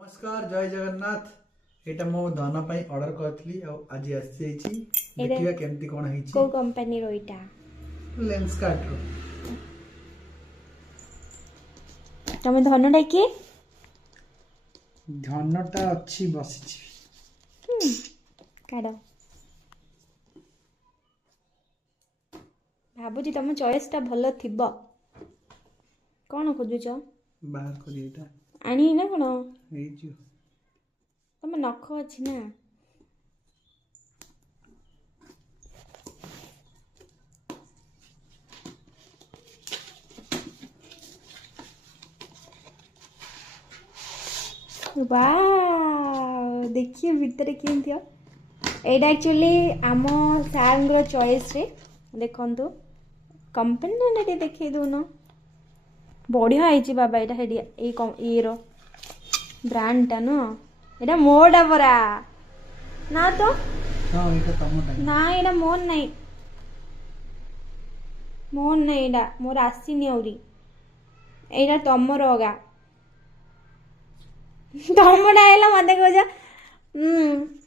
नमस्कार जय जगन्नाथ एटा मो धन पई ऑर्डर करथली आज आसी जाईची देखिबा केमती कोन हेची को कंपनी रो इटा लेंस कार्ट रो तमे धनटा किए धनटा अच्छी बसिची काढ भाबुची तम चॉइस टा भलो थिबो कोन खोजुच बाहर करी एटा आनी ना कोन हेची तम नख अछि ना वाह देखिए भीतर केमती एटा एक्चुअली आम सार चॉइस रे देखंतु कंपनी ना देखे दोनो बढ़िया है बाबा ये रो ब्रांड टा न एटा मोडा परा ना तो हां एटा तमटा ना एटा मोर नहीं एटा मोर आसीनी औरी एटा तमर होगा तमटा आइला मते कहजा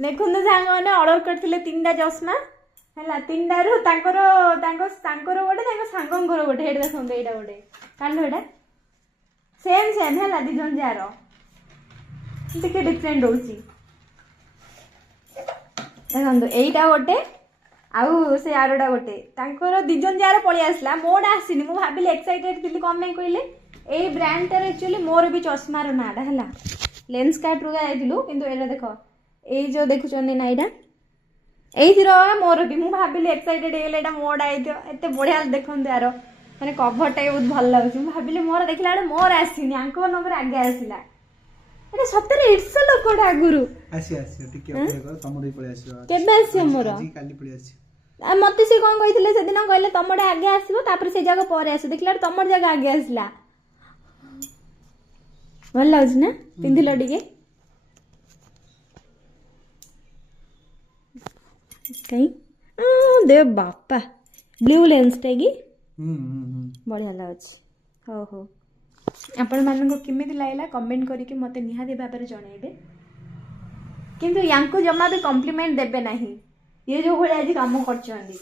देखुन सांग माने ऑर्डर करथिले तीनटा चश्मा हैला तीनटा रो तांकर गोटे तांको सांगंकर गोटे हेड देखन एटा गोटे कालो एटा सेम सेम हैला दी जन जार टिके डिफरेंट होउची देखंतु एइटा गोटे आउ से आरोडा गोटे तांकर दी जन जार पळि आसला मोड आसीनी मु भाबिले एक्साइटेड थिली कम में कइले एई ब्रांड टर एक्चुअली मोर भी चश्मा रो नाडा हैला लेंस कार्ट रो जाइथिलु किंतु एटा देखो एई जो देखुचंदी ना एटा एइथिरो मोर भी मु भाबिले एक्साइटेड हेले एटा मोड आइथियो एते बढ़िया देखंतु यार माने कवर टा बहुत भल लागुची मु भाबिले मोर देखला मोर आसीनी आंको नंबर आगे आसीला एटा सतरे इट्स लोकटा गुरु आसी आसी टिके अपेक्षा कर तमरे पळे आसीबा केबे आसी मोर जी काली पळे आसी आ मते से कोन कहिथिले से दिन कहले तमडे आगे आसीबो तापर से जगह परे आसो देखला तमर जगह आगे आसीला भल लागुची ना पिंधिलो टिके कहीं दे बापा ब्लू लेंस टेगी बढ़िया लागुची हो हो आपण मानको केमिति लागला कमेंट करके मते निहाती भाबरे जणाइबे किंतु यांको जमा भी कॉम्प्लीमेंट देबे नाही ये जो भले आज काम करछंदी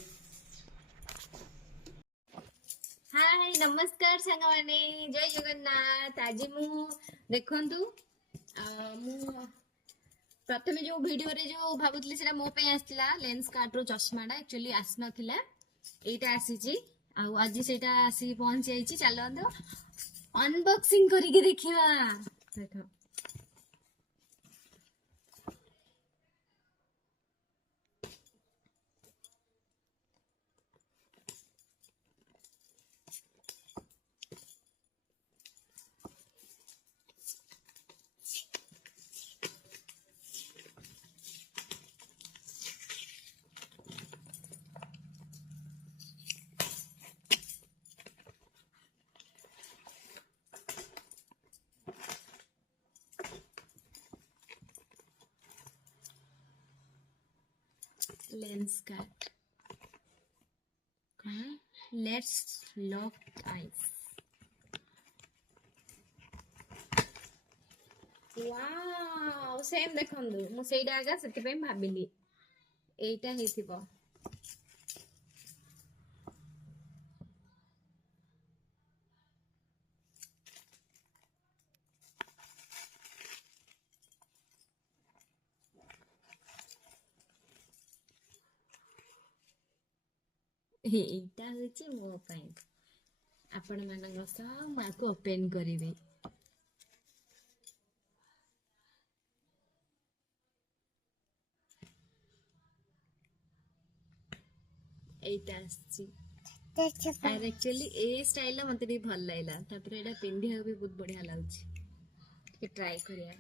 हाय नमस्कार सांग माने जय जगन्नाथ आज मु देखंतु मु प्रथमे जो वीडियो रे जो भाबुतली सेटा मो पे आस्तिला लेंस कार्ट रो चश्माटा एक्चुअली आसनथिला एटा आसीची आ आज सेटा आसी पहुंच जाईची चलो अनबॉक्सिंग करके देखिबा देखो Lenskart let's lock eyes wow same देखंदु मु सेइडा आगा सेति पे भाबिली एटा हेथिबो एटा होची मो पई आपण मानक सह माको ओपन करिवे एटा आछि आर एक्चुअली ए स्टाइल मते भी भल लागला तापर एटा पिंधिया भी बहुत बढ़िया लागुची के ट्राई करिया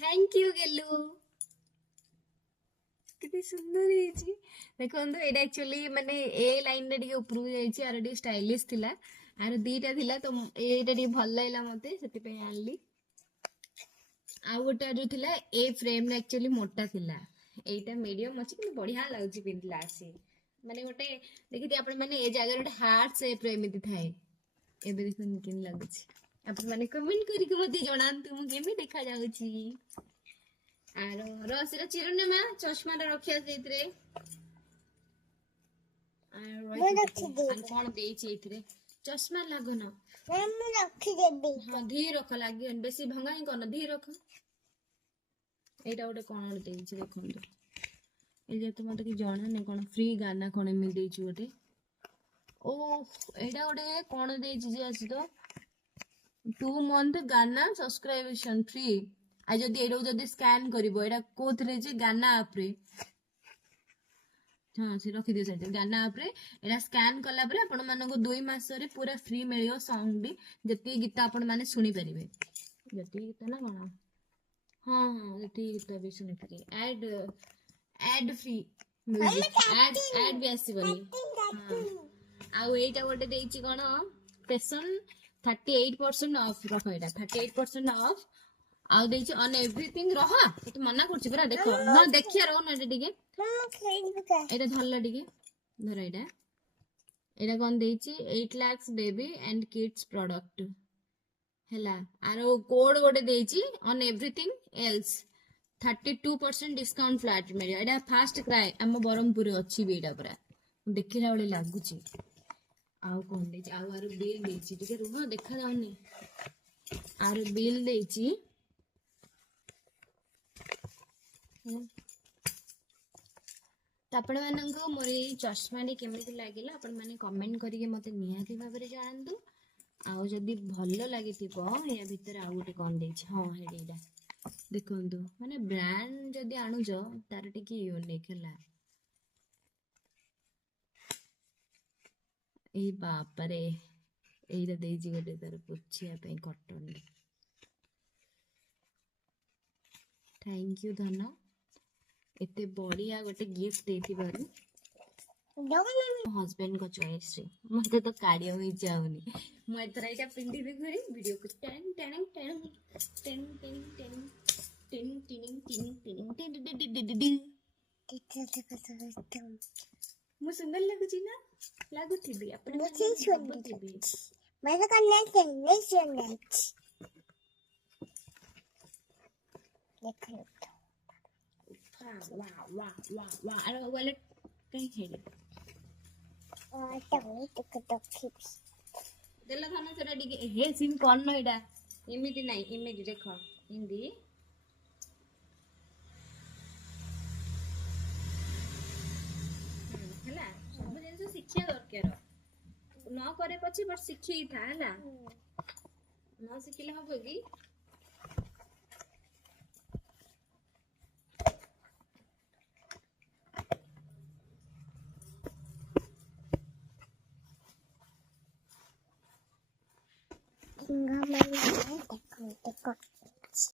थैंक यू गेलू कितनी सुंदर है देखो एटा एक्चुअली माने ए लाइन रे ऊपर जाइए आर टी स्टाइलिश थिला आर दीटा थिला तो एटा टी भल लागला मते सेति पे आनली आ गोटा जो थिला ए फ्रेम रे एक्चुअली मोटा थिला एटा मीडियम अछि कि बढ़िया लागुची पिंधला आसी ମାନେ ଗୋଟେ ଦେଖିଥିବେ ଆପଣ ମାନେ ଏ ଜାଗାରେ ଗୋଟେ ହାର୍ଟ ସେପ୍ ରେ ଏମିତି ଥାଏ। ଏବେ ଦେଖନ୍ତୁ କେମିତି ଲାଗୁଛି ଆପଣ ମାନେ କମେଣ୍ଟ କରିକି ମତେ ଜଣାନ୍ତୁ ମୁଁ କେମିତି ଦେଖା ଯାଉଛି। ଆର ରସିର ଚିରୁନେମା ଚଷମାଟା ରଖିବା ସେଇଥିରେ। କଣ ଦେଇଛି ଏଇଥିରେ ଚଷମା ଲାଗୁନ ହଁ ଧୀରେ ରଖ ଲାଗିବନି ବେଶୀ ଭଙ୍ଗା ହିଁ କରନ ଧୀରେ ରଖ। ଏଇଟା ଗୋଟେ କଣ ଦେଇଛି ଦେଖନ୍ତୁ এই যে মତେ কি ଜଣା ନାହିଁ କଣ ଫ୍ରି ଗାନା କଣ ଏମିତି ଦେଇଛି ଗୋଟେ। ଓ ଏଇଟା ଗୋଟେ କଣ ଦେଇଛି ଯେ ଆସି ତ 2 month ଗାନା ସବସ୍କ୍ରାଇବେସନ ଫ୍ରି। ଆଉ ଯଦି ଏଇଟାକୁ ଯଦି ସ୍କାନ କରିବ ଏଇଟା କୋଉଥିରେ ଯେ ଗାନା ଆପରେ ହଁ ସେ ରଖିଦିଅ ସେଇଠି ଗାନା ଆପରେ ଏଇଟା ସ୍କାନ କଲା ପରେ ଆପଣ ମାନଙ୍କୁ 2 ମାସରେ ପୁରା ଫ୍ରି ମିଳିବ ସଙ୍ଗ ବି ଯେତିକି ଗୀତ ଆପଣ ମାନେ ଶୁଣିପାରିବେ। ଯେତିକି ଗୀତ ନା କଣ ହଁ ହଁ ଯେତିକି ଗୀତ ବି ଶୁଣିପାରିବେ। ad free music ad ବି ଆସିବନି। ଆଉ ଏଇଟା ଗୋଟେ ଦେଇଛି କଣ ଫ୍ୟାସନ 38% ଅଫ୍ ରଖ ଏଇଟା 38% ଅଫ୍। ଆଉ ଦେଇଛି ଅନ୍ ଏଭ୍ରିଥିଙ୍ଗ ରହ ତତେ ମନା କରୁଛି ପୁରା ଦେଖ ହଁ ଦେଖିଆ ରହୁନ ଏଇଟା ଟିକେ ଏଇଟା ଧରିଲ ଟିକେ ଧର ଏଇଟା କଣ ଦେଇଛି 8 lakhs baby and kids product ହେଲା। ଆର କୋଡ ଗୋଟେ ଦେଇଛି on everything else 32% discount flat ମିଳିବ। ଏଇଟା ଫାଷ୍ଟ କ୍ରାଏ ଆମ ବ୍ରହ୍ମପୁରରେ ଅଛି ବି ଏଇଟା ପୁରା ଦେଖିଲା ଭଳି ଲାଗୁଛି। ଆଉ କଣ ଦେଇଛି ଆଉ ଆର ବିଲ୍ ଦେଇଛି ଟିକେ ରୁହ ଦେଖାଯାଉନି। ଆର ବିଲ୍ ଦେଇଛି ତ ଆପଣ ମାନଙ୍କୁ ମୋର ଏଇ ଚଷମାଟି କେମିତି ଲାଗିଲା ଆପଣ ମାନେ କମେଣ୍ଟ କରିକି ମତେ ନିହାତି ଭାବରେ ଜଣାନ୍ତୁ। ଆଉ ଯଦି ଭଲ ଲାଗିଥିବ ୟା ଭିତରେ ଆଉ ଗୋଟେ କଣ ଦେଇଛି ହଁ ଏଇଟା ଦେଖନ୍ତୁ ମାନେ ବ୍ରାଣ୍ଡ ଯଦି ଆଣୁଛ ତାର ଟିକେ ୟୁନିକ୍ ହେଲା। ଏଇ ବାପାରେ ଏଇଟା ଦେଇଛି ଗୋଟେ ତାର ପୋଛିବା ପାଇଁ କଟନ। ଥ୍ୟାଙ୍କ ୟୁ ଧନ ଏତେ ବଢିଆ ଗୋଟେ ଗିଫ୍ଟ ଦେଇଥିବାରୁ। ହଜବେଣ୍ଡଙ୍କ ଚଏସ୍ ରେ ମତେ ତ କାଢିବାକୁ ଇଚ୍ଛା ହଉନି। ମୁଁ ଏଥର ଏଇଟା ପିନ୍ଧିବି ଘରେ ଭିଡିଓକୁ ten ten ten ten ten ten ten ten. ମୁଁ ସୁନ୍ଦର ଲାଗୁଛି ନା ଲାଗୁଥିବି ଆପଣ ଭାବୁଥିବି। ଆର ୱାଲେଟ କାହିଁ ଖାଇଲେ ଦେଲ ଧନ ସେଟା ଟିକେ ହେ ସିମ୍ କର୍ଣ୍ଣ ଏଇଟା ଏମିତି ନାହିଁ ଏମିତି ଦେଖ ଏମିତି ହେଲା। ସବୁ ଜିନିଷ ଶିଖିବା ଦରକାର ନ କରେ ପଛେ ବଟ ଶିଖେଇଥା ହେଲା ନ ଶିଖିଲେ ହବ କି।